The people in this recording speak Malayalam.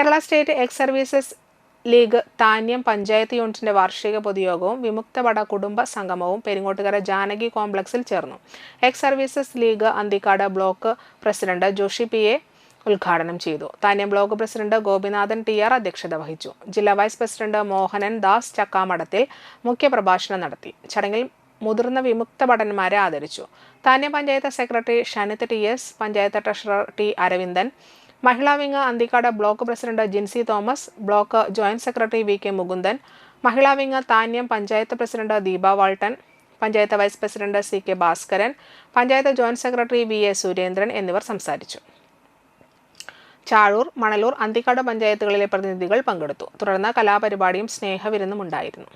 Kerala state X services league Thanyam panchayat യൂണിറ്റിന്റെ വാർഷിക പൊതുയോഗവും വിമുക്തഭട കുടുംബ സംഗമവും പെരിങ്ങോട്ടുകര ജാനകി കോംപ്ലക്സിൽ ചേർന്നു. Ex services league Anthikad block president Joshi P A. ഉദ്ഘാടനം ചെയ്തു. Thanniyam block president Gopinathan T R. അധ്യക്ഷത വഹിച്ചു. ജില്ലാ വൈസ് പ്രസിഡന്റ് മോഹനൻ ദാസ് ചക്കാമഠത്തിൽ മുഖ്യപ്രഭാഷണം നടത്തി. ചടങ്ങിൽ മുതിർന്ന വിമുക്ത ഭടന്മാരെ ആദരിച്ചു. Thanniyam panchayat secretary Shanith T S., panchayat treasurer T. Aravindan, Mahila wing Anthikad block president Jincy Thomas, block joint secretary V K. Mukundan, Mahila wing Thanniyam panchayat president Deepa Walton, panchayat vice president C K. Bhaskaran, panchayat joint secretary വി.എ. Surendran എന്നിവർ സംസാരിച്ചു. ചാഴൂർ, മണലൂർ, അന്തിക്കാട് പഞ്ചായത്തുകളിലെ പ്രതിനിധികൾ പങ്കെടുത്തു. തുടർന്ന് കലാപരിപാടിയും സ്നേഹവിരുന്നും ഉണ്ടായിരുന്നു.